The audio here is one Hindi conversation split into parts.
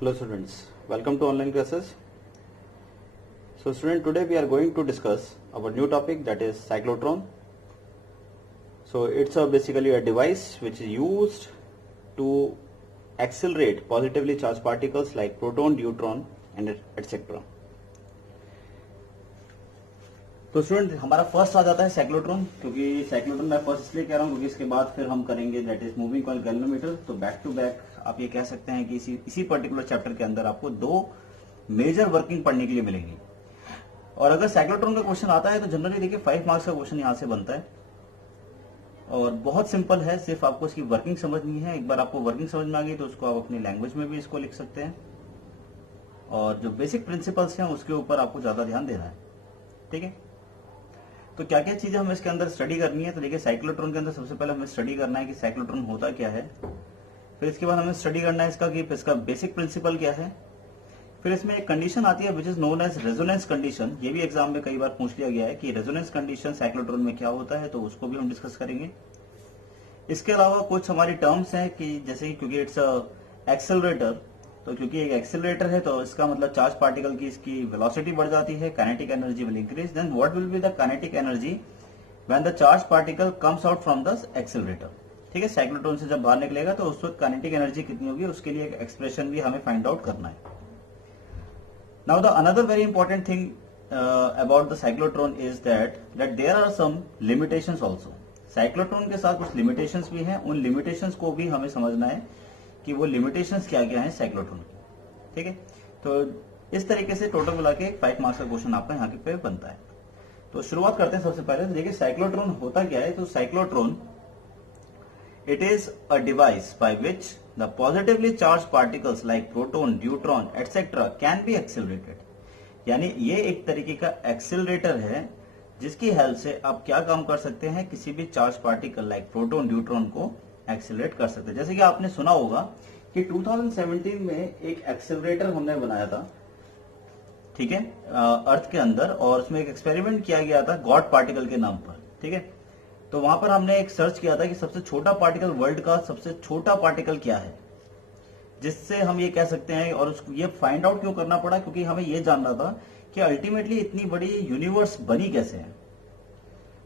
Hello students, welcome to online classes. So student, today we are going to discuss our new topic, that is cyclotron. So it's basically a device which is used to accelerate positively charged particles like proton, neutron and etc. तो स्टूडेंट हमारा फर्स्ट आ जाता है साइक्लोट्रॉन, क्योंकि साइक्लोट्रॉन मैं फर्स्ट इसलिए कह रहा हूँ क्योंकि इसके बाद फिर हम करेंगे that is moving coil galvanometer. तो बैक टू बैक आप ये कह सकते हैं कि इसी पर्टिकुलर चैप्टर के अंदर आपको दो मेजर वर्किंग पढ़ने के लिए मिलेंगी। और अगर साइक्लोट्रॉन का क्वेश्चन आता है तो जनरली देखिए 5 मार्क्स का क्वेश्चन यहाँ से बनता है और बहुत सिंपल है, सिर्फ आपको इसकी वर्किंग समझनी है। एक बार आपको वर्किंग समझ में आ गई तो उसको आप अपनी लैंग्वेज में भी इसको लिख सकते हैं और जो बेसिक प्रिंसिपल्स हैं उसके ऊपर आपको ज्यादा ध्यान देना है। ठीक है, तो क्या क्या चीजें हमें इसके अंदर स्टडी करनी है। तो देखिए साइक्लोट्रॉन के अंदर सबसे पहले हमें स्टडी करना है कि साइक्लोट्रॉन होता क्या है, फिर इसके बाद हमें स्टडी करना है इसका बेसिक प्रिंसिपल क्या है। फिर इसमें एक कंडीशन आती है which is known as resonance condition. ये भी एग्जाम में कई बार पूछ लिया गया है कि रेजोनेंस कंडीशन साइक्लोट्रॉन में क्या होता है, तो उसको भी हम डिस्कस करेंगे। इसके अलावा कुछ हमारी टर्म्स हैं कि जैसे क्योंकि इट्स एक्सेलरेटर, तो क्योंकि एक एक्सेलरेटर है तो इसका मतलब चार्ज पार्टिकल की इसकी वेलोसिटी बढ़ जाती है, kinetic energy will increase. Then what will be the kinetic energy when the charge particle comes out from the accelerator. ठीक है, साइक्लोट्रॉन से जब बाहर निकलेगा तो उस वक्त काइनेटिक एनर्जी कितनी होगी, उसके लिए एक एक्सप्रेशन भी हमें फाइंड आउट करना है। Now the another very important thing about the cyclotron is that there are some limitations also. Cyclotron के साथ कुछ लिमिटेशंस भी हैं, उन लिमिटेशंस को भी हमें समझना है कि वो लिमिटेशंस क्या क्या है साइक्लोट्रॉन की। ठीक है, तो इस तरीके से टोटल मिला के 5 मार्क्स का क्वेश्चन आपका यहाँ पे बनता है। तो शुरुआत करते हैं सबसे पहले। तो देखिए साइक्लोट्रॉन होता क्या है। तो cyclotron it is a device by which the positively charge particles like proton, neutron etcetera can be accelerated. यानी ये एक तरीके का एक्सेलरेटर है जिसकी हेल्प से आप क्या काम कर सकते हैं, किसी भी charge particle like proton, neutron को एक्सेलरेट कर सकते हैं। जैसे कि आपने सुना होगा कि 2017 में एक एक्सेलरेटर हमने बनाया था, ठीक है, अर्थ के अंदर, और उसमें एक एक्सपेरिमेंट किया गया था गॉड पार्टिकल के नाम पर। ठीक है, तो वहां पर हमने एक सर्च किया था कि सबसे छोटा पार्टिकल, वर्ल्ड का सबसे छोटा पार्टिकल क्या है, जिससे हम ये कह सकते हैं। और उसको ये फाइंड आउट क्यों करना पड़ा, क्योंकि हमें ये जानना था कि अल्टीमेटली इतनी बड़ी यूनिवर्स बनी कैसे है।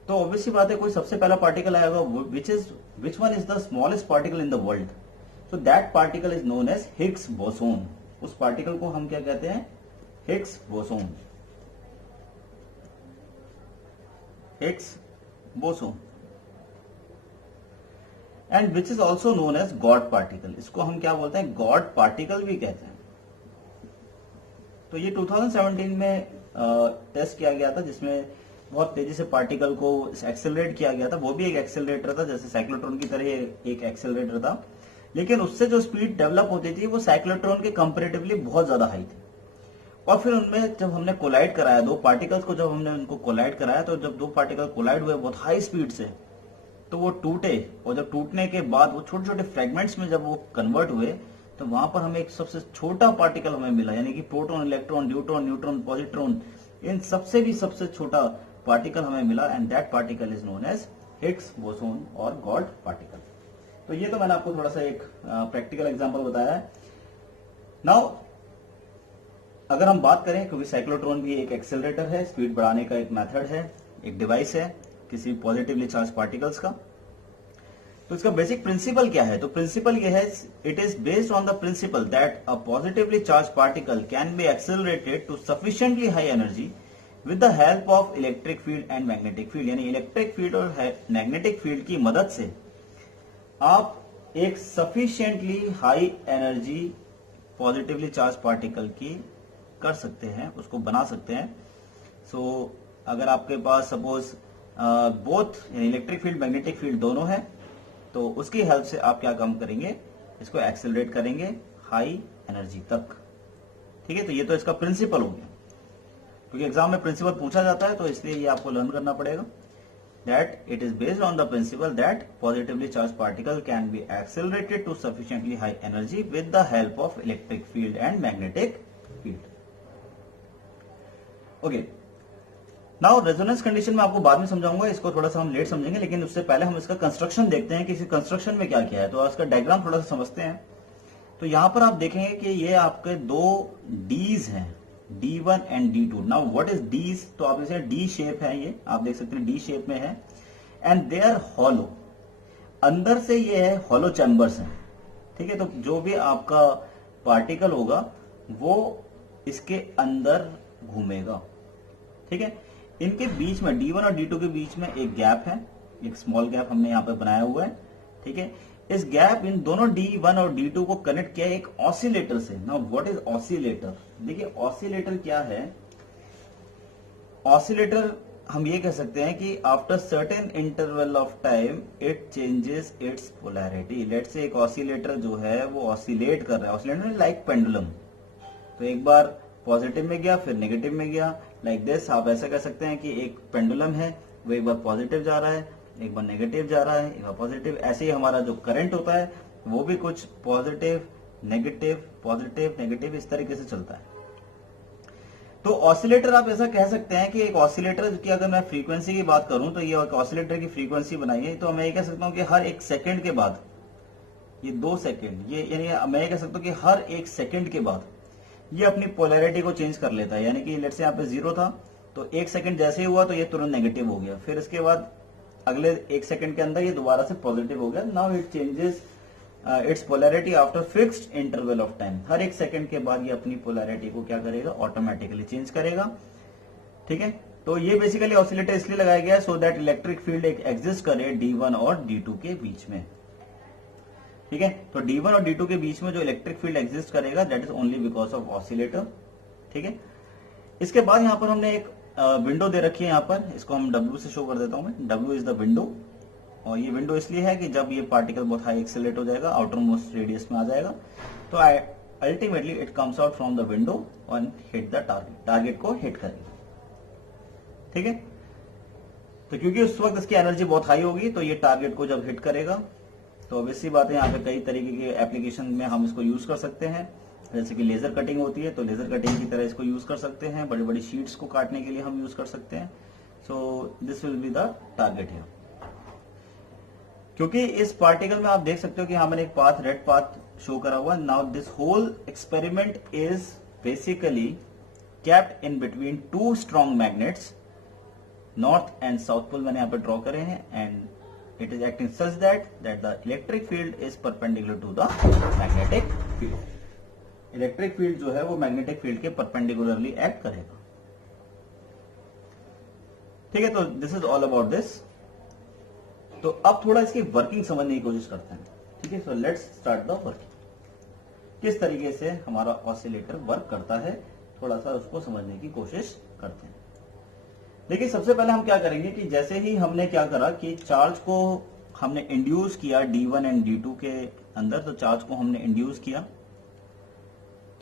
तो ऑब्वियसली बात है कोई सबसे पहला पार्टिकल आएगा which one is the smallest particle in the world. So that particle is known as Higgs boson. उस पार्टिकल को हम क्या कहते हैं, Higgs boson. Higgs boson and which is also known as God particle. इसको हम क्या बोलते हैं, गॉड पार्टिकल भी कहते हैं। तो ये 2017 में टेस्ट किया गया था जिसमें बहुत तेजी से पार्टिकल को एक्सेलरेट किया गया था। वो भी एक एक्सेलरेटर था, जैसे साइक्लोट्रॉन की तरह एक एक्सेलरेटर था, लेकिन उससे जो स्पीड डेवलप होती थी वो साइक्लोट्रॉन के कंपैरेटिवली बहुत ज्यादा हाई थी। और फिर उनमें जब हमने कोलाइड कराया, दो पार्टिकल्स को जब हमने उनको कोलाइड कराया, तो जब दो पार्टिकल कोलाइड हुए बहुत हाई स्पीड से, तो वो टूटे, और जब टूटने के बाद वो छोटे छोटे फ्रेगमेंट्स में जब वो कन्वर्ट हुए, तो वहां पर हमें एक सबसे छोटा पार्टिकल हमें मिला, यानी कि proton, electron, neutron, neutron, positron, इन सबसे भी सबसे छोटा पार्टिकल हमें मिला, and that particle is known as Higgs boson और गॉड पार्टिकल। तो ये तो मैंने आपको थोड़ा सा एक प्रैक्टिकल एग्जांपल बताया है। नाउ अगर हम बात करें, क्योंकि साइक्लोट्रॉन भी एक एक्सेलरेटर है, स्पीड बढ़ाने का एक मेथड है, एक डिवाइस है किसी पॉजिटिवली चार्ज पार्टिकल्स का, तो इसका बेसिक प्रिंसिपल क्या है। तो प्रिंसिपल ये है, it is based on the principle that a positively charge particle can be accelerated to sufficiently high energy with the help of electric field and magnetic field. यानी इलेक्ट्रिक फील्ड और मैग्नेटिक फील्ड की मदद से आप एक sufficiently high energy positively charge particle की कर सकते हैं, उसको बना सकते हैं। सो अगर आपके पास suppose both electric field, magnetic field दोनों है, तो उसकी हेल्प से आप क्या काम करेंगे, इसको एक्सेलरेट करेंगे हाई एनर्जी तक। ठीक है, तो ये तो इसका प्रिंसिपल हो गया, क्योंकि एग्जाम में प्रिंसिपल पूछा जाता है, तो इसलिए ये आपको लर्न करना पड़ेगा। That it is based on the principle that positively charge particle can be accelerated to sufficiently high energy with the help of electric field and magnetic field. Okay, now resonance condition में आपको बाद में समझाऊंगा, इसको थोड़ा सा हम लेट समझेंगे, लेकिन उससे पहले हम इसका कंस्ट्रक्शन देखते हैं कि इस कंस्ट्रक्शन में क्या क्या है। तो इसका डायग्राम थोड़ा सा समझते हैं। तो यहां पर आप देखेंगे कि ये आपके दो डीज हैं, D1 and D2। Now what is dees, तो आप इसे डी शेप है, ये आप देख सकते हैं डी शेप में है, एंड दे आर हॉलो, अंदर से ये है हॉलो चैम्बर्स हैं, ठीक है। तो जो भी आपका पार्टिकल होगा वो इसके अंदर घूमेगा, ठीक है। इनके बीच में D1 और D2 के बीच में एक गैप है, एक स्मॉल गैप हमने यहाँ पे बनाया हुआ है, ठीक है। इस गैप इन दोनों D1 और D2 को कनेक्ट किया एक ऑसिलेटर से। नाउ व्हाट इज ऑसिलेटर, देखिए ऑसिलेटर क्या है। ऑसिलेटर हम ये कह सकते हैं कि after certain interval of time it changes its polarity. Let's say एक ऑसिलेटर जो है वो ऑसिलेट कर रहा है, ऑसिलेटर लाइक पेंडुलम, तो एक बार पॉजिटिव में गया फिर नेगेटिव में गया, लाइक दिस। आप ऐसा कह सकते हैं कि एक पेंडुलम है, वो एक बार पॉजिटिव जा रहा है, एक बार नेगेटिव जा रहा है, एक बार पॉजिटिव। ऐसे ही हमारा जो करंट होता है वो भी कुछ पॉजिटिव नेगेटिव इस तरीके से चलता है। तो ऑसिलेटर आप ऐसा कह सकते हैं कि एक ऑसिलेटर की अगर मैं फ्रीक्वेंसी की बात करूं तो ये ऑसिलेटर की फ्रीक्वेंसी बनाई है, तो मैं ये कह सकता हूं कि हर एक सेकंड के बाद, ये 2 सेकंड, ये यानी मैं ये कह सकता हूं कि हर एक सेकंड के बाद ये अपनी पोलैरिटी को चेंज कर लेता है। यानी कि लेट्स से यहाँ पे 0 था तो 1 सेकंड जैसे ही हुआ तो ये तुरंत नेगेटिव हो गया, फिर इसके बाद अगले 1 सेकंड के अंदर ये दोबारा से पॉजिटिव हो गया। Now it changes its polarity after fixed interval of time. हर एक सेकंड के बाद ये अपनी पोलैरिटी को क्या करेगा, ऑटोमेटिकली चेंज करेगा, ठीक है। तो ये बेसिकली ऑसिलेटर इसलिए लगाया गया है सो दैट इलेक्ट्रिक फील्ड एक एग्जिस्ट करे D1 और D2 के बीच में, ठीक है। तो D1 और D2 के बीच में जो इलेक्ट्रिक फील्ड एग्जिस्ट करेगा that is only because of oscillator, ठीक है। इसके बाद यहाँ पर हमने एक विंडो दे रखी है, यहाँ पर इसको हम W से शो कर देता हूं मैं। W इज द विंडो, और ये विंडो इसलिए है कि जब ये पार्टिकल बहुत हाई एक्सेलरेट हो जाएगा, आउटर मोस्ट रेडियस में आ जाएगा, तो ultimately it comes out from the window and hit the target, target को हिट करेगा, ठीक है। तो क्योंकि उस वक्त इसकी एनर्जी बहुत हाई होगी तो ये टारगेट को जब हिट करेगा, तो ऑब्वियसली बात है यहाँ पे कई तरीके के एप्लीकेशन में हम इसको यूज कर सकते हैं। जैसे कि लेजर कटिंग होती है तो लेजर कटिंग की तरह इसको यूज कर सकते हैं, बड़ी बड़ी शीट्स को काटने के लिए हम यूज कर सकते हैं। सो this will be the target here. क्योंकि इस पार्टिकल में आप देख सकते हो कि यहाँ मैंने एक पाथ, रेड पाथ शो करा हुआ। Now this whole experiment is basically kept in between 2 strong magnets, north and south pole मैंने यहाँ पे ड्रॉ करे हैं, and it is acting such that the electric field is perpendicular to the magnetic field. Electric field जो है वो मैग्नेटिक फील्ड के परपेंडिकुलरली एक्ट करेगा, ठीक है। तो this is all about this. तो अब थोड़ा इसकी वर्किंग समझने की कोशिश करते हैं, ठीक है। So let's start the working. किस तरीके से हमारा ऑसिलेटर वर्क करता है, थोड़ा सा उसको समझने की कोशिश करते हैं। देखिए सबसे पहले हम क्या करेंगे कि जैसे ही हमने क्या करा कि चार्ज को हमने इंड्यूस किया D1 एंड D2 के अंदर, तो चार्ज को हमने इंड्यूस किया,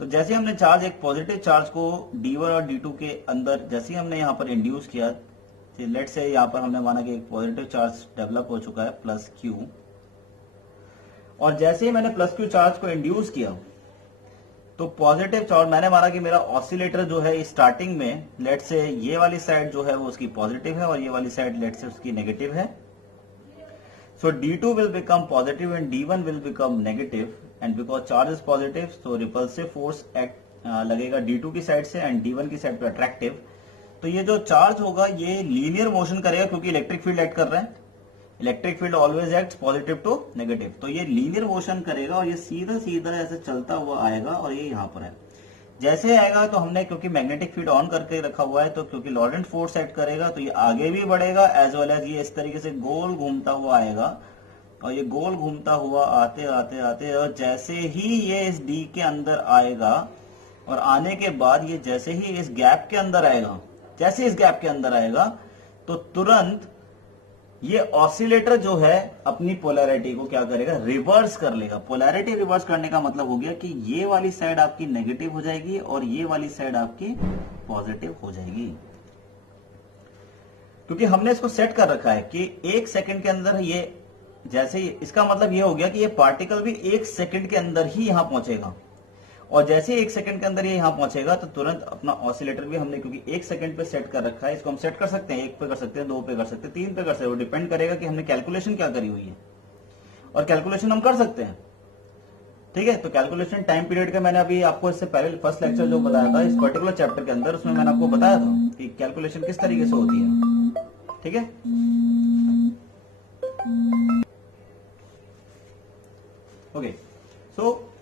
तो जैसे हमने चार्ज, एक पॉजिटिव चार्ज को D1 और D2 के अंदर जैसे ही हमने यहाँ पर इंड्यूस किया, लेट से यहाँ पर हमने माना कि एक पॉजिटिव चार्ज डेवलप हो चुका है +Q, और जैसे ही मैंने +Q चार्ज को इंड्यूस किया तो पॉजिटिव चार्ज मैंने माना कि मेरा ऑसिलेटर जो है स्टार्टिंग में लेट से ये वाली साइड जो है वो उसकी पॉजिटिव है और ये वाली साइड लेट से उसकी नेगेटिव है। सो D2 will become positive and D1 will become negative, and because charge is positive so repulsive force act लगेगा D2 की साइड से एंड D1 की साइड पे अट्रैक्टिव। तो ये जो चार्ज होगा ये लीनियर मोशन करेगा क्योंकि इलेक्ट्रिक फील्ड एक्ट कर रहा है, electric field always act positive to negative, तो ये लीनियर मोशन करेगा और ये सीधा सीधा ऐसे चलता हुआ आएगा और ये यहाँ पर है। जैसे आएगा तो हमने क्योंकि मैग्नेटिक फील्ड ऑन करके रखा हुआ है, तो क्योंकि लॉरेंट फोर्स एक्ट करेगा तो ये आगे भी बढ़ेगा एज वेल एज ये इस तरीके से गोल घूमता हुआ आएगा, और ये गोल घूमता हुआ आते आते आते और जैसे ही ये इस डी के अंदर आएगा और आने के बाद ये जैसे ही इस गैप के अंदर आएगा, जैसे इस गैप के अंदर आएगा तो तुरंत ये ऑसिलेटर जो है अपनी पोलैरिटी को क्या करेगा, रिवर्स कर लेगा। पोलैरिटी रिवर्स करने का मतलब हो गया कि ये वाली साइड आपकी नेगेटिव हो जाएगी और ये वाली साइड आपकी पॉजिटिव हो जाएगी, क्योंकि हमने इसको सेट कर रखा है कि 1 सेकंड के अंदर ये जैसे ही, इसका मतलब ये हो गया कि ये पार्टिकल भी 1 सेकंड के अंदर ही यहां पहुंचेगा, और जैसे 1 सेकंड के अंदर ये यहां पहुंचेगा तो तुरंत अपना ऑसिलेटर भी हमने क्योंकि 1 सेकंड पे सेट कर रखा है, इसको हम सेट कर सकते हैं, 1 पे कर सकते हैं, 2 पे कर सकते हैं, 3 पे कर सकते हैं, वो डिपेंड करेगा कि हमने कैलकुलेशन क्या करी हुई है, और कैलकुलेशन हम कर सकते हैं। ठीक है, तो कैलकुलेशन टाइम पीरियड का मैंने अभी आपको इससे पहले फर्स्ट लेक्चर जो बताया था इस पर्टिकुलर चैप्टर के अंदर, उसमें मैंने आपको बताया था कि कैलकुलेशन किस तरीके से होती है। ठीक है, ओके। सो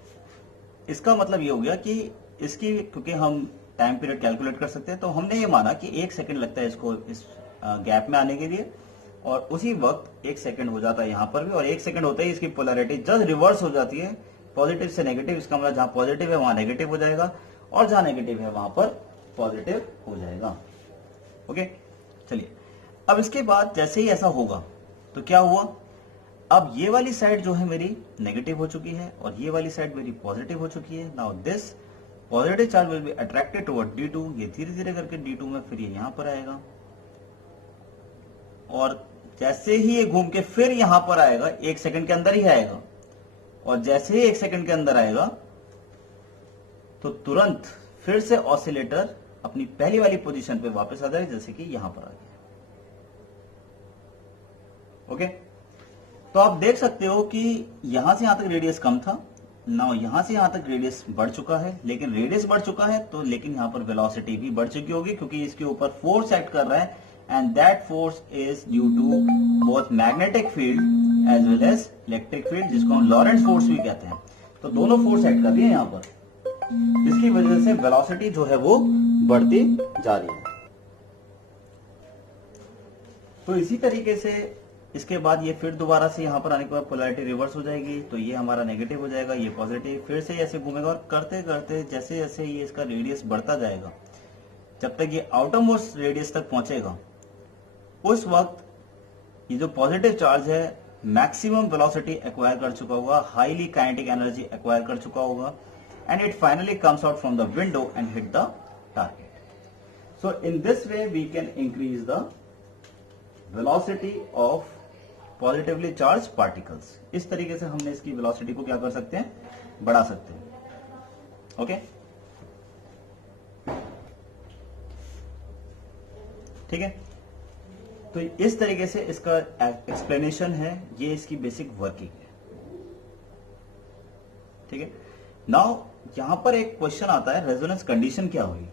इसका मतलब ये हो गया कि इसकी, क्योंकि हम टाइम पीरियड कैलकुलेट कर सकते हैं, तो हमने ये माना कि 1 सेकंड लगता है इसको इस गैप में आने के लिए, और उसी वक्त 1 सेकंड हो जाता है यहां पर भी, और 1 सेकंड होते ही इसकी पोलैरिटी जस्ट रिवर्स हो जाती है, पॉजिटिव से नेगेटिव। इसका मतलब जहां पॉजिटिव है वहां नेगेटिव हो जाएगा, और जहां नेगेटिव है वहां पर पॉजिटिव हो जाएगा। ओके, चलिए अब इसके बाद जैसे ही ऐसा होगा तो क्या हुआ, अब ये वाली साइड जो है मेरी नेगेटिव हो चुकी है और ये वाली साइड मेरी पॉजिटिव हो चुकी है। Now this positive charge will be attracted toward D2, ये धीरे धीरे करके D2 में फिर ये यहां पर आएगा, और जैसे ही ये घूम के फिर यहां पर आएगा, 1 सेकंड के अंदर ही आएगा, और जैसे ही 1 सेकंड के अंदर आएगा तो तुरंत फिर से ऑसिलेटर अपनी पहली वाली पोजीशन पे वापस आ जाएगा, जैसे कि यहां पर आ गया। ओके, तो आप देख सकते हो कि यहां से यहां तक रेडियस कम था, नाउ यहां से यहां तक रेडियस बढ़ चुका है, लेकिन रेडियस बढ़ चुका है तो लेकिन यहां पर वेलोसिटी भी बढ़ चुकी होगी, क्योंकि इसके ऊपर फोर्स एक्ट कर रहा है, and that force is due to both magnetic field as well as electric field, जिसको हम लॉरेंट्ज फोर्स भी कहते हैं। तो दोनों फोर्स एक्ट कर रही है यहां पर, जिसकी वजह से वेलोसिटी जो है वो बढ़ती जा रही है। तो इसी तरीके से इसके बाद ये फिर दोबारा से यहां पर आने के बाद पोलैरिटी रिवर्स हो जाएगी, तो ये हमारा नेगेटिव हो जाएगा, ये पॉजिटिव, फिर से ऐसे घूमेगा, और करते करते जैसे जैसे ये इसका रेडियस बढ़ता जाएगा, जब तक ये आउटर मोस्ट रेडियस तक पहुंचेगा, उस वक्त ये जो पॉजिटिव चार्ज है मैक्सिमम वेलोसिटी एक्वायर कर चुका होगा, हाईली काइनेटिक एनर्जी एक्वायर कर चुका होगा, and it finally comes out from the window and hit the target. So in this way we can increase the velocity of positively charge particles. इस तरीके से हमने इसकी वेलोसिटी को क्या कर सकते हैं, बढ़ा सकते हैं। ओके, ठीक है, तो इस तरीके से इसका एक्सप्लेनेशन है, ये इसकी बेसिक वर्किंग है। ठीक है, नाउ यहां पर एक क्वेश्चन आता है, रेजोनेंस कंडीशन क्या हुई।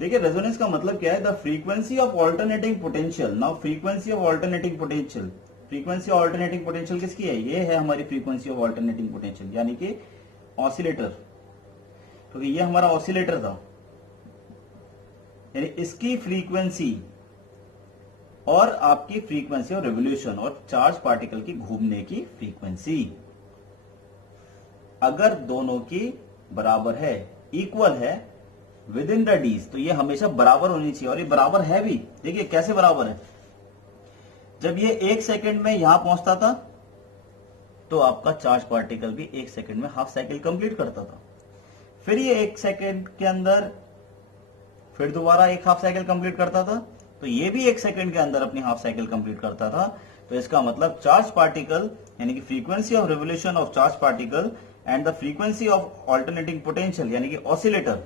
देखिए, रेजोनेंस का मतलब क्या है, the frequency of alternating potential. Now frequency of alternating potential, frequency of alternating potential किसकी है, ये है हमारी फ्रीक्वेंसी ऑफ ऑल्टरनेटिंग पोटेंशियल, यानी कि ऑसिलेटर, क्योंकि ये हमारा ऑसिलेटर था, यानी इसकी फ्रीक्वेंसी और आपकी फ्रीक्वेंसी ऑफ रिवोल्यूशन और चार्ज पार्टिकल की घूमने की फ्रीक्वेंसी अगर दोनों की बराबर है, इक्वल है विद इन द डीज, तो ये हमेशा बराबर होनी चाहिए, और ये बराबर है भी। देखिए कैसे बराबर है, जब ये 1 सेकंड में यहां पहुंचता था तो आपका चार्ज पार्टिकल भी 1 सेकंड में हाफ साइकिल कंप्लीट करता था, फिर ये 1 सेकंड के अंदर फिर दोबारा एक हाफ साइकिल कंप्लीट करता था, तो ये भी 1 सेकंड के अंदर अपनी हाफ साइकिल कंप्लीट करता था। तो इसका मतलब चार्ज पार्टिकल यानी कि frequency of revolution of charge particle and the frequency of alternating potential यानी कि ऑसिलेटर,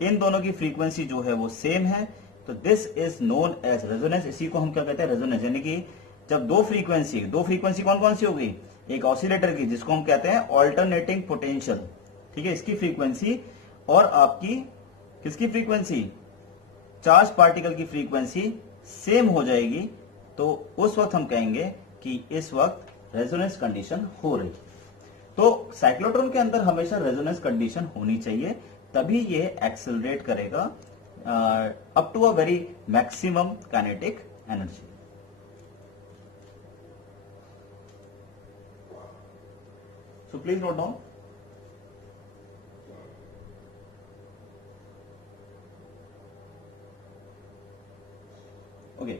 इन दोनों की फ्रीक्वेंसी जो है वो सेम है, तो this is known as resonance. इसी को हम क्या कहते हैं, रेजोनेंस। यानी कि जब दो फ्रीक्वेंसी कौन कौन सी होगी, एक ऑसिलेटर की जिसको हम कहते हैं ऑल्टरनेटिंग पोटेंशियल, ठीक है, इसकी फ्रीक्वेंसी और आपकी किसकी फ्रीक्वेंसी, चार्ज पार्टिकल की फ्रीक्वेंसी सेम हो जाएगी, तो उस वक्त हम कहेंगे कि इस वक्त रेजोनेंस कंडीशन हो रही। तो साइक्लोट्रॉन के अंदर हमेशा रेजोनेंस कंडीशन होनी चाहिए, तभी ये एक्सेलरेट करेगा up to a very maximum kinetic energy. So please note down. Okay,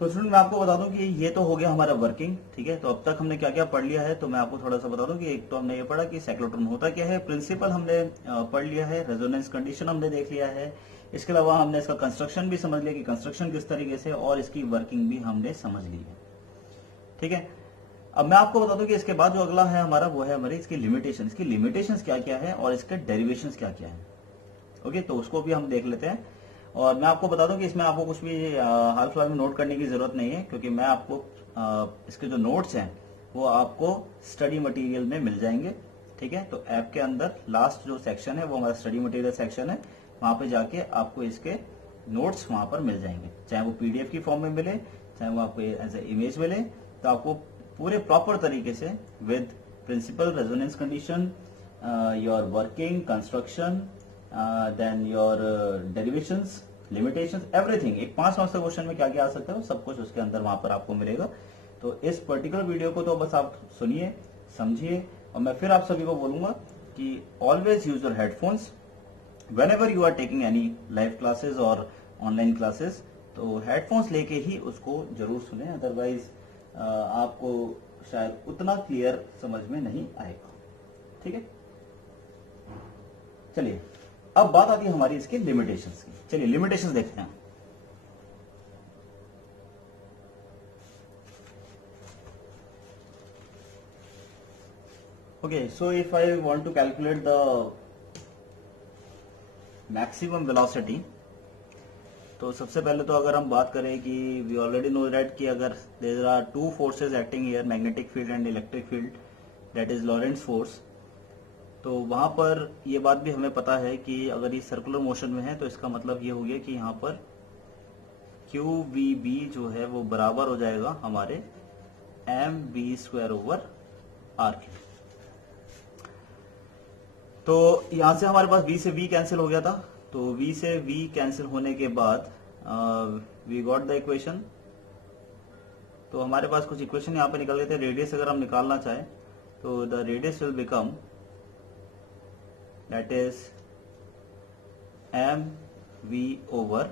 तो स्टूडेंट मैं आपको बता दूं कि ये तो हो गया हमारा वर्किंग, ठीक है। तो अब तक हमने क्या क्या पढ़ लिया है, तो मैं आपको थोड़ा सा बता दूं कि एक तो हमने ये पढ़ा कि साइक्लोट्रॉन होता क्या है, प्रिंसिपल हमने पढ़ लिया है, रेजोनेंस कंडीशन हमने देख लिया है, इसके अलावा हमने इसका कंस्ट्रक्शन भी समझ लिया कि कंस्ट्रक्शन किस तरीके से, और इसकी वर्किंग भी हमने समझ ली है, ठीक है। अब मैं आपको बता दूं कि इसके बाद जो अगला है हमारा वो है हमारी इसकी लिमिटेशंस क्या क्या है और इसके डेरिवेशंस क्या क्या है। ओके, तो उसको भी हम देख लेते हैं। और मैं आपको बता दूं कि इसमें आपको कुछ भी हाल फिलहाल में नोट करने की जरूरत नहीं है, क्योंकि मैं आपको इसके जो नोट्स हैं वो आपको स्टडी मटेरियल में मिल जाएंगे। ठीक है, तो ऐप के अंदर लास्ट जो सेक्शन है वो हमारा स्टडी मटेरियल सेक्शन है, वहां पे जाके आपको इसके नोट्स वहां पर मिल जाएंगे, चाहे वो पीडीएफ की फॉर्म में मिले, चाहे वो आपको एज ए इमेज मिले, तो आपको पूरे प्रॉपर तरीके से with principle, resonance condition, your working, construction, then your derivations, limitations, everything, एक 5 मार्क्स का क्वेश्चन में क्या क्या आ सकता है सब कुछ उसके अंदर वहां पर आपको मिलेगा। तो इस पर्टिकुलर वीडियो को तो बस आप सुनिए, समझिए, और मैं फिर आप सभी को बोलूंगा कि always use your headphones whenever you are taking any live classes और ऑनलाइन क्लासेस, तो हेडफोन्स लेके ही उसको जरूर सुने, अदरवाइज आपको शायद उतना क्लियर समझ में नहीं आएगा। ठीक है, चलिए अब बात आती है हमारी इसके लिमिटेशंस की। चलिए लिमिटेशंस देखते हैं। Okay, so if I want to calculate the maximum velocity, तो सबसे पहले तो अगर हम बात करें कि वी ऑलरेडी नो दैट कि अगर there are two forces acting here, magnetic field and electric field, that is Lorentz force, तो वहां पर ये बात भी हमें पता है कि अगर ये सर्कुलर मोशन में है तो इसका मतलब ये हो गया कि यहाँ पर क्यू वी बी जो है वो बराबर हो जाएगा हमारे m b square over r के। तो यहां से हमारे पास v से v कैंसिल हो गया था, तो v से v कैंसिल होने के बाद वी गॉट द इक्वेशन। तो हमारे पास कुछ इक्वेशन यहाँ पे निकल गए थे। रेडियस अगर हम निकालना चाहें तो the radius will become that is m v over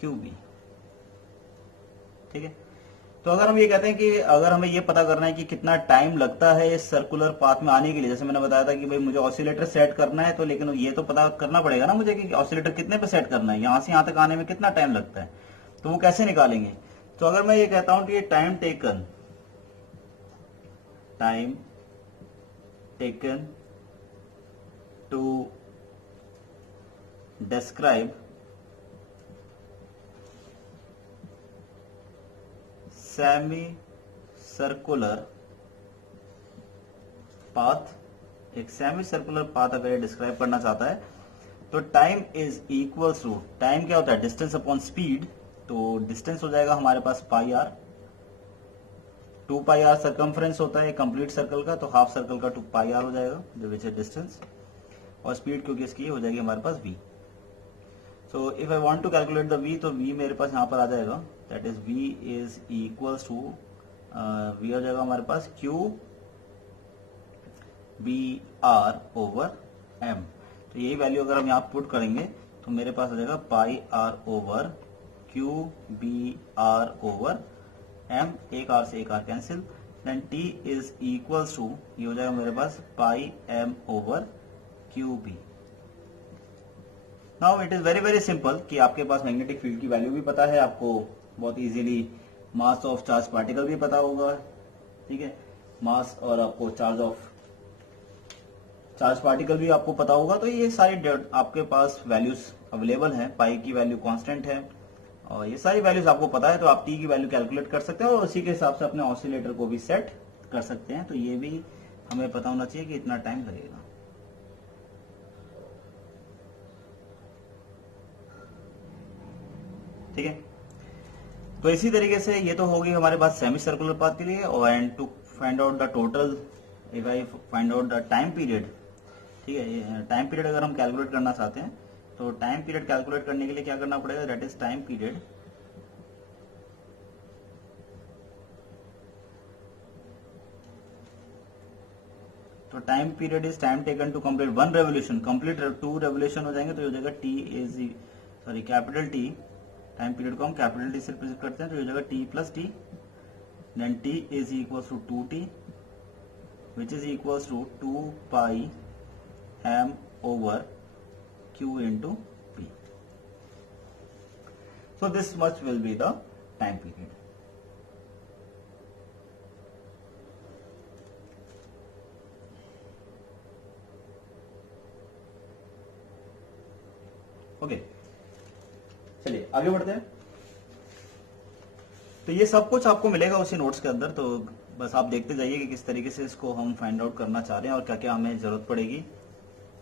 Q b. ठीक है, तो अगर हम ये कहते हैं कि अगर हमें ये पता करना है कि कितना टाइम लगता है इस सर्कुलर पाथ में आने के लिए, जैसे मैंने बताया था कि भाई मुझे ऑसिलेटर सेट करना है, तो लेकिन ये तो पता करना पड़ेगा ना मुझे कि ऑसिलेटर कितने पे सेट करना है, यहां से यहां तक आने में कितना टाइम लगता है, तो वो कैसे निकालेंगे। तो अगर मैं ये कहता हूं कि ये time taken to describe semi circular path, एक सेमी सर्कुलर पाथ अगर डिस्क्राइब करना चाहता है तो time is equal to, time क्या होता है, डिस्टेंस अपॉन स्पीड, तो डिस्टेंस हो जाएगा हमारे पास pi r, 2 pi r circumference होता है कंप्लीट सर्कल का, तो हाफ सर्कल का 2 पाई आर हो जाएगा जो विच है डिस्टेंस, और स्पीड क्योंकि इसकी हो जाएगी हमारे पास v। So if I want to calculate the v, तो v मेरे पास यहाँ पर आ जाएगा, that is v is equals to v हो जाएगा हमारे पास q b r over m। तो यही वैल्यू अगर हम यहाँ पुट करेंगे तो मेरे पास आ जाएगा pi r over q b r over m, एक r से एक r cancel, then t is equals to, ये हो जाएगा मेरे पास pi m over q b। Now it is very very simple कि आपके पास मैग्नेटिक फील्ड की वैल्यू भी पता है, आपको बहुत easily mass of charge particle भी पता होगा। ठीक है, मास और आपको चार्ज पार्टिकल भी आपको पता होगा, तो ये सारे आपके पास वैल्यूज अवेलेबल हैं। पाई की वैल्यू कांस्टेंट है और ये सारी वैल्यूज आपको पता है, तो आप टी की वैल्यू कैलकुलेट कर सकते हैं और उसी के हिसाब से अपने ऑसिलेटर को भी सेट कर सकते हैं। तो ये भी हमें पता होना चाहिए कि इतना टाइम लगेगा। ठीक है, तो इसी तरीके से ये तो होगी हमारे पास सेमी सर्कुलर पाथ के लिए। और and to find out the total, if I find out the time period, ठीक है, टाइम पीरियड अगर हम कैलकुलेट करना चाहते हैं तो टाइम पीरियड कैलकुलेट करने के लिए क्या करना पड़ेगा, दैट इज टाइम पीरियड तो time period is time taken to complete 1 revolution, complete 2 revolution हो जाएंगे तो ये हो जाएगा T is sorry capital T, time period को हम कैपिटल टी से रिप्रेजेंट करते हैं, तो ये हो जाएगा T plus T, then T is equals to 2t which is equals to 2 pi m over q into p. So this much will be the time period. Okay, चलिए आगे बढ़ते हैं। तो ये सब कुछ आपको मिलेगा उसी नोट्स के अंदर, तो बस आप देखते जाइए कि किस तरीके से इसको हम फाइंड आउट करना चाह रहे हैं और क्या क्या हमें जरूरत पड़ेगी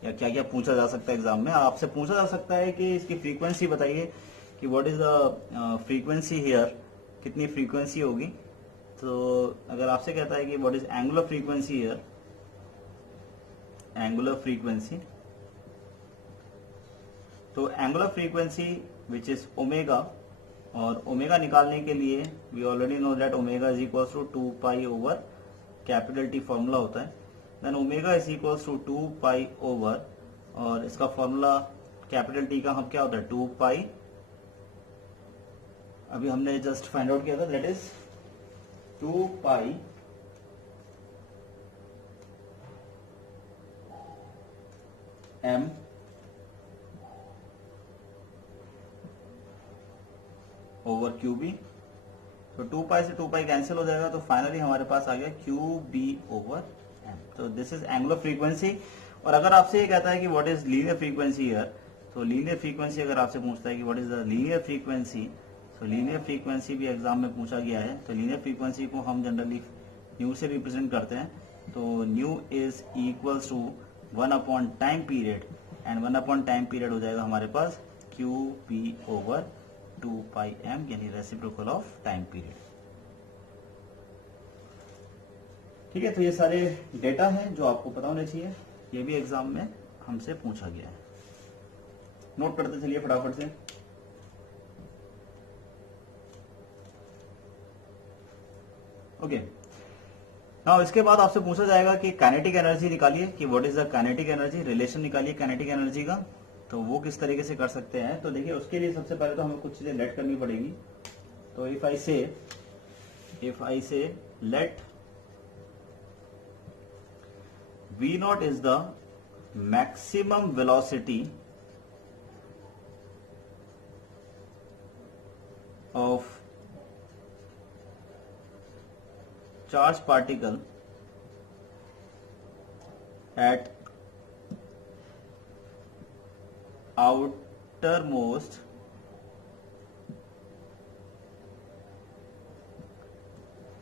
या क्या क्या पूछा जा सकता है एग्जाम में। आपसे पूछा जा सकता है कि इसकी फ्रीक्वेंसी बताइए कि what is the frequency here, कितनी फ्रीक्वेंसी होगी। तो अगर आपसे कहता है कि what is angular frequency here, angular frequency, तो angular frequency which is omega, और ओमेगा निकालने के लिए we already know that omega is equals to 2 pi over capital T formula होता है। Then omega is equals to 2 pi over, और इसका फॉर्मूला कैपिटल टी का हम क्या होता है 2 पाई, अभी हमने जस्ट फाइंड आउट किया था, that is 2 pi M over Q B. तो 2 पाई से 2 पाई कैंसिल हो जाएगा, तो फाइनली हमारे पास आ गया क्यू बी ओवर एम। तो दिस इज एंगुलर फ्रीक्वेंसी। और अगर आपसे ये कहता है कि what is linear frequency here, तो लीनियर फ्रीक्वेंसी अगर आपसे पूछता है कि what is the linear frequency, तो लीनियर फ्रीक्वेंसी भी एग्जाम में पूछा गया है। तो लीनियर फ्रीक्वेंसी को हम जनरली न्यू से रिप्रेजेंट करते हैं। तो nu is equals to 1 upon time period, and 1 upon time period हो जाएगा हमारे पास Q B over 2 pi M, यानी रेसिप्रोकल ऑफ टाइम पीरियड। ठीक है, तो ये सारे डेटा हैं जो आपको पता होने चाहिए, ये भी एग्जाम में हमसे पूछा गया है। नोट करते चलिए फटाफट से। ओके, नाउ इसके बाद आपसे पूछा जाएगा कि काइनेटिक एनर्जी निकालिए, कि what is the kinetic energy, relation निकालिए काइनेटिक एनर्जी का। तो वो किस तरीके से कर सकते हैं, तो देखिए उसके लिए सबसे पहले तो हमें कुछ चीजें लेट करनी पड़ेगी। तो if I say let v naught is the maximum velocity of charged particle at outermost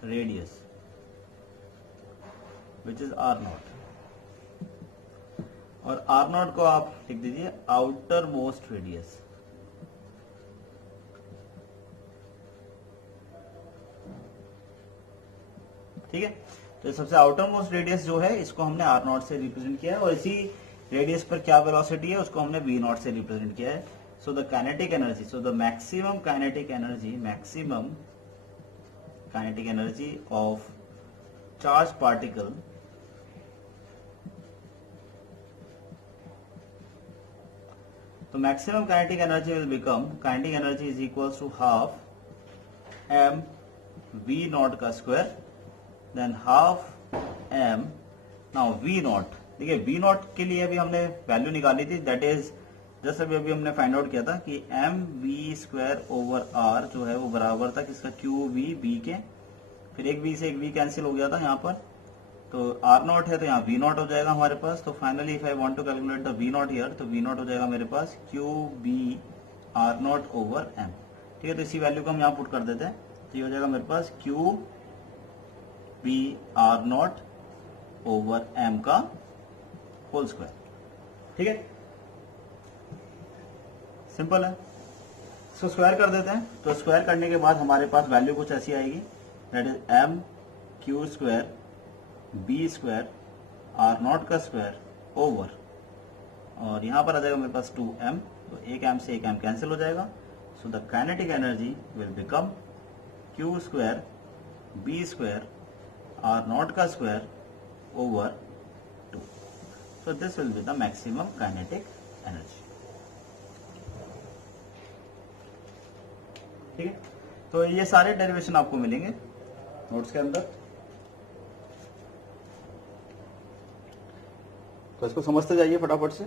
radius, which is r naught, और r naught को आप लिख दीजिए outermost radius। ठीक है, तो सबसे आउटर मोस्ट रेडियस जो है इसको हमने आर नॉट से रिप्रेजेंट किया है, और इसी रेडियस पर क्या वेलोसिटी है उसको हमने वी नॉट से रिप्रेजेंट किया है। So the kinetic energy, so the maximum kinetic energy of charge particle तो maximum kinetic energy will become, kinetic energy is equals to half M V not का square, then half M, now V not. देखिए वी नॉट के लिए अभी हमने वैल्यू निकाली थी, दैट इज जस्ट अभी हमने फाइंड आउट किया था कि M V square over R जो है वो बराबर था किसका, क्यू वी बी के, फिर एक वी से एक वी कैंसिल हो गया था यहाँ पर, तो आर नॉट है तो यहाँ वी नॉट हो जाएगा हमारे पास। तो finally if I want to calculate the V not here, तो वी नॉट हो जाएगा मेरे पास Q B R not over M. ठीक है, तो इसी वैल्यू को हम यहाँ पुट कर देते हैं, तो ये हो जाएगा मेरे पास Q B R not over M का होल स्क्वायर। ठीक है, सिंपल है, इसको स्क्वायर कर देते हैं। तो स्क्वायर करने के बाद हमारे पास वैल्यू कुछ ऐसी आएगी, that is M Q square B square R not का स्क्वायर ओवर, और यहां पर आ जाएगा मेरे पास 2m, तो एक m से एक m कैंसिल हो जाएगा। So the kinetic energy will become Q square B square R not का square over 2। So this will be the maximum kinetic energy. ठीक है, तो ये सारे डेरिवेशन आपको मिलेंगे नोट्स के अंदर, तो इसको समझते जाइए फटाफट से।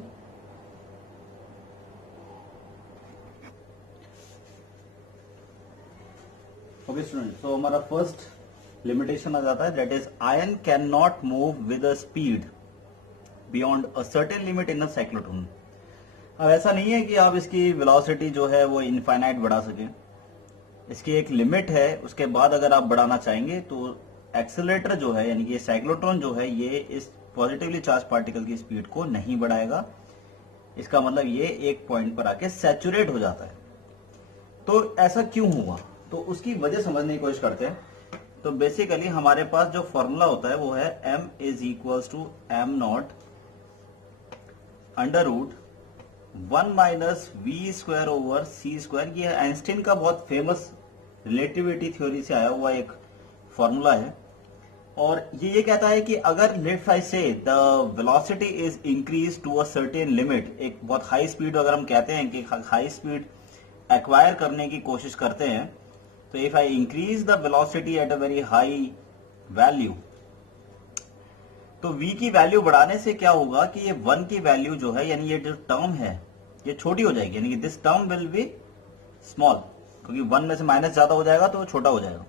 ओके स्टूडेंट, तो हमारा फर्स्ट लिमिटेशन आ जाता है, that is ion can not move with a speed beyond a certain limit in a cyclotron. अब ऐसा नहीं है कि आप इसकी वेलोसिटी जो है वो इनफाइनाइट बढ़ा सके, इसकी एक लिमिट है, उसके बाद अगर आप बढ़ाना चाहेंगे तो एक्सेलरेटर जो है यानी कि ये साइक्लोट्रॉन जो है ये इस पॉजिटिवली चार्ज पार्टिकल की स्पीड को नहीं बढ़ाएगा। इसका मतलब ये एक पॉइंट पर आके सैचुरेट हो जाता है। तो ऐसा क्यों हुआ, तो उसकी वजह समझने की कोशिश करते हैं। तो बेसिकली हमारे पास जो फॉर्मूला होता है वो है m is equals to M naught under root 1 minus V square over C square. ये आइंस्टीन का बहुत फेमस रिलेटिविटी थ्योरी से आया हुआ एक फॉर्मूला है। और ये कहता है कि अगर let's I say the velocity is increase to a certain limit, एक बहुत हाई स्पीड अगर हम कहते हैं कि हाई स्पीड एक्वायर करने की कोशिश करते हैं, तो if I increase the velocity at a very high value, तो v की वैल्यू बढ़ाने से क्या होगा कि ये 1 की वैल्यू जो है यानी ये जो टर्म है ये छोटी हो जाएगी, यानी कि this term will be small, क्योंकि 1 में से माइनस ज्यादा हो जाएगा तो वो छोटा हो जाएगा।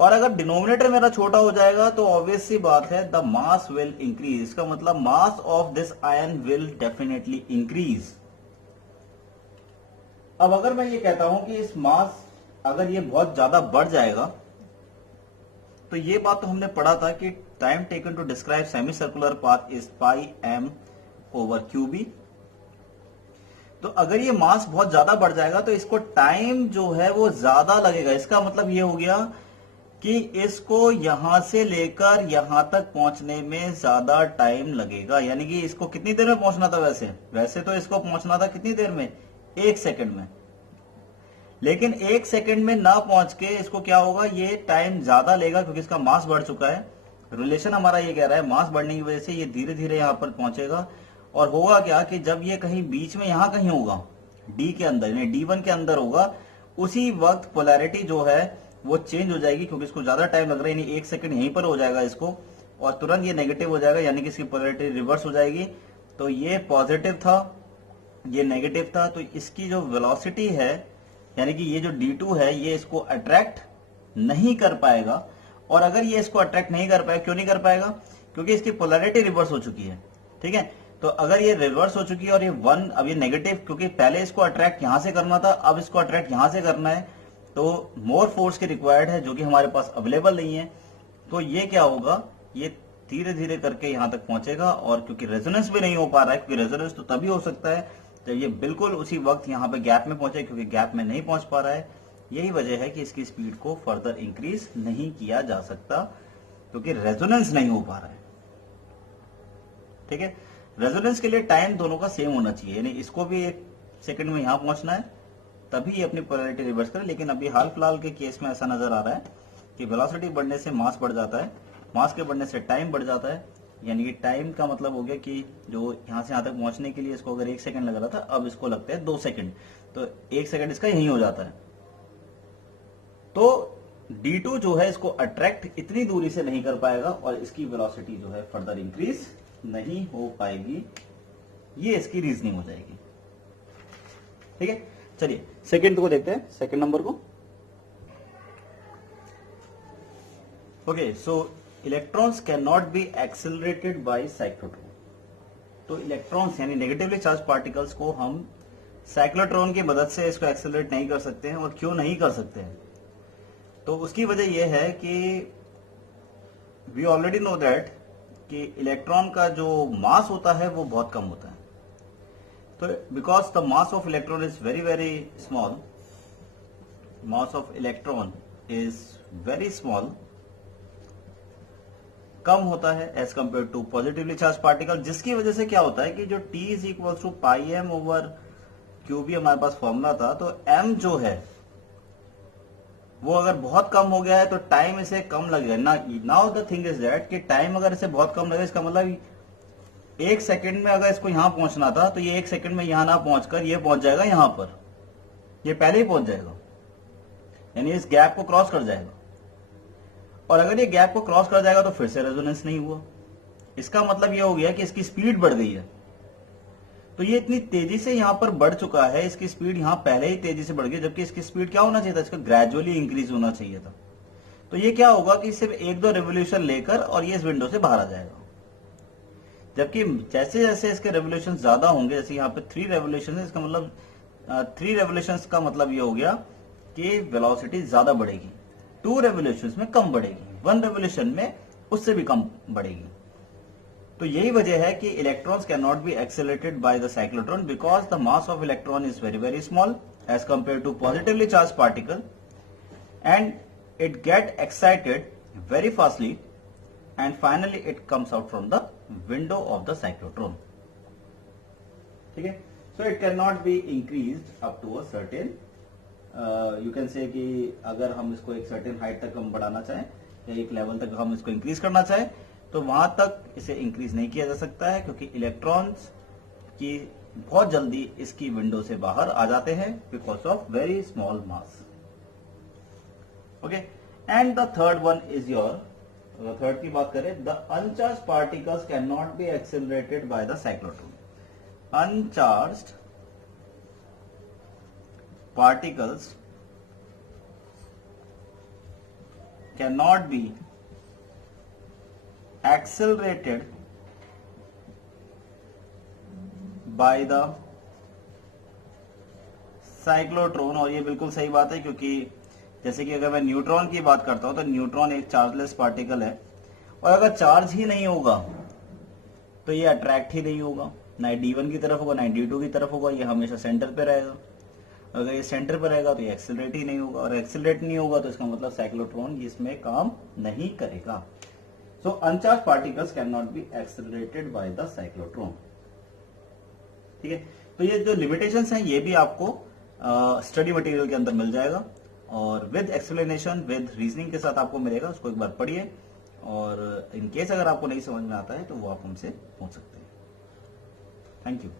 और अगर डिनोमिनेटर मेरा छोटा हो जाएगा तो ऑब्वियस सी बात है द मास विल इंक्रीज। इसका मतलब mass of this ion will definitely increase. अब अगर मैं ये कहता हूं कि इस मास अगर ये बहुत ज्यादा बढ़ जाएगा, तो ये बात तो हमने पढ़ा था कि time taken to describe semi circular path is pi M over Q B. तो अगर ये मास बहुत ज्यादा बढ़ जाएगा तो इसको टाइम जो है वो ज्यादा लगेगा। इसका मतलब ये हो गया कि इसको यहां से लेकर यहां तक पहुंचने में ज्यादा टाइम लगेगा। यानी कि इसको कितनी देर में पहुंचना था, वैसे तो इसको पहुंचना था कितनी देर में, 1 सेकंड में, लेकिन 1 सेकंड में ना पहुंच के इसको क्या होगा, ये टाइम ज्यादा लेगा क्योंकि इसका मास बढ़ चुका है। रिलेशन हमारा ये कह रहा है मास बढ़ने की वजह से ये धीरे धीरे यहां पर पहुंचेगा। और होगा क्या कि जब ये कहीं बीच में यहां कहीं होगा, डी के अंदर यानी D1 के अंदर होगा, उसी वक्त पोलैरिटी जो है वो चेंज हो जाएगी, क्योंकि इसको ज्यादा टाइम लग रहा है, यानी 1 सेकंड यहीं पर हो जाएगा इसको, और तुरंत ये नेगेटिव हो जाएगा, यानी कि इसकी पोलैरिटी रिवर्स हो जाएगी। तो ये पॉजिटिव था, ये नेगेटिव था, तो इसकी जो वेलोसिटी है यानी कि ये जो D2 है ये इसको अट्रैक्ट नहीं कर पाएगा। और अगर ये इसको अट्रैक्ट नहीं कर पाएगा, क्यों नहीं कर पाएगा, क्योंकि इसकी पोलैरिटी रिवर्स हो चुकी है। ठीक है, तो अगर ये रिवर्स हो चुकी है और ये 1 अब ये नेगेटिव, क्योंकि पहले इसको अट्रैक्ट यहां से करना था, अब इसको अट्रैक्ट यहां से करना है, तो मोर फोर्स की रिक्वायर्ड है जो कि हमारे पास अवेलेबल नहीं है। तो ये क्या होगा, ये धीरे धीरे करके यहां तक पहुंचेगा। और क्योंकि रेजोनेंस भी नहीं हो पा रहा है, क्योंकि रेजोनेंस तो तभी हो सकता है जब ये बिल्कुल उसी वक्त यहां पे गैप में पहुंचे, क्योंकि गैप में नहीं पहुंच पा रहा है। यही वजह है कि इसकी स्पीड को फर्दर इंक्रीज नहीं किया जा सकता, क्योंकि रेजोनेंस नहीं हो पा रहा है। ठीक है, रेजोनेंस के लिए टाइम दोनों का सेम होना चाहिए, यानी इसको भी 1 सेकंड में यहां पहुंचना है तभी ये अपनी पोलैरिटी रिवर्स करे। लेकिन अभी हाल फिलहाल के केस में ऐसा नजर आ रहा है कि वेलोसिटी बढ़ने से मास बढ़ जाता है, मास के बढ़ने से टाइम बढ़ जाता है। यानी कि टाइम का मतलब हो गया कि जो यहां से यहां तक पहुंचने के लिए इसको अगर 1 सेकंड लग रहा था, अब इसको लगता है 2 सेकंड, तो 1 सेकंड इसका यही हो जाता है। तो D2 जो है इसको अट्रैक्ट इतनी दूरी से नहीं कर पाएगा और इसकी वेलोसिटी जो है फर्दर इंक्रीज नहीं हो पाएगी। ये इसकी रीजनिंग हो जाएगी। ठीक है, चलिए सेकंड को देखते हैं, सेकंड नंबर को। Okay, so electrons can not be accelerated by cyclotron. तो इलेक्ट्रॉन्स यानी नेगेटिवली चार्ज पार्टिकल्स को हम साइक्लोट्रॉन की मदद से इसको एक्सेलरेट नहीं कर सकते हैं। और क्यों नहीं कर सकते हैं, तो उसकी वजह यह है कि वी ऑलरेडी नो दैट कि इलेक्ट्रॉन का जो मास होता है वो बहुत कम होता है। तो because the mass of electron is very very small, mass of electron is very small, कम होता है as compare to positively charge particle, जिसकी वजह से क्या होता है कि जो T is equal to pi M over Q B हमारे पास फॉर्मूला था, तो m जो है वो अगर बहुत कम हो गया है तो टाइम इसे कम लगेगा ना। Now the thing is that कि टाइम अगर इसे बहुत कम लगेगा, इसका मतलब 1 सेकंड में अगर इसको यहां पहुंचना था तो ये 1 सेकंड में यहां ना पहुंचकर ये पहुंच जाएगा यहां पर, ये पहले ही पहुंच जाएगा, यानी इस गैप को क्रॉस कर जाएगा। और अगर ये गैप को क्रॉस कर जाएगा तो फिर से रेजोनेंस नहीं हुआ। इसका मतलब ये हो गया कि इसकी स्पीड बढ़ गई है। तो ये इतनी तेजी से यहां पर बढ़ चुका है, इसकी स्पीड यहां पहले ही तेजी से बढ़ गई, जबकि इसकी स्पीड क्या होना चाहिए था, इसका ग्रेजुअली इंक्रीज होना चाहिए था। तो ये क्या होगा कि सिर्फ 1-2 रेवोल्यूशन लेकर और ये इस विंडो से बाहर आ जाएगा। जबकि जैसे जैसे इसके रेवोल्यूशन ज्यादा होंगे, जैसे यहाँ पे 3 रेवोल्यूशन है, इसका मतलब 3 रेवोल्यूशन का मतलब ये हो गया कि वेलोसिटी ज्यादा बढ़ेगी, 2 रेवोल्यूशन में कम बढ़ेगी, 1 रेवोल्यूशन में उससे भी कम बढ़ेगी। तो यही वजह है कि electrons can not be accelerated by the cyclotron because the mass of electron is very very small as compare to positively charge particle and it get excited very fastly and finally it comes out from the window of the cyclotron. ठीक है, so it cannot be increased up to a certain you can say कि अगर हम इसको एक certain height तक हम बढ़ाना चाहें या एक लेवल तक हम इसको इंक्रीज करना चाहें तो वहां तक इसे इंक्रीज नहीं किया जा सकता है क्योंकि इलेक्ट्रॉन्स की बहुत जल्दी इसकी विंडो से बाहर आ जाते हैं because of very small mass. Okay, and the third one is your, third की बात करें, the अनचार्ज particles can not be accelerated by the cyclotron. Uncharged particles can not be accelerated by the cyclotron. और ये बिल्कुल सही बात है क्योंकि जैसे कि अगर मैं न्यूट्रॉन की बात करता हूं तो न्यूट्रॉन एक चार्जलेस पार्टिकल है और अगर चार्ज ही नहीं होगा तो ये अट्रैक्ट ही नहीं होगा, ना D1 की तरफ होगा ना D2 की तरफ होगा, ये हमेशा सेंटर पे रहेगा। अगर ये सेंटर पे रहेगा तो ये एक्सेलरेट ही नहीं होगा और एक्सेलरेट नहीं होगा तो इसका मतलब साइक्लोट्रॉन इसमें काम नहीं करेगा। So uncharge particles can not be accelerated by the cyclotron. ठीक है, तो ये जो लिमिटेशंस हैं ये भी आपको स्टडी मटेरियल के अंदर मिल जाएगा और विद एक्सप्लेनेशन विद रीजनिंग के साथ आपको मिलेगा, उसको एक बार पढ़िए और इन केस अगर आपको नहीं समझ में आता है तो वो आप हमसे पूछ सकते हैं। Thank you.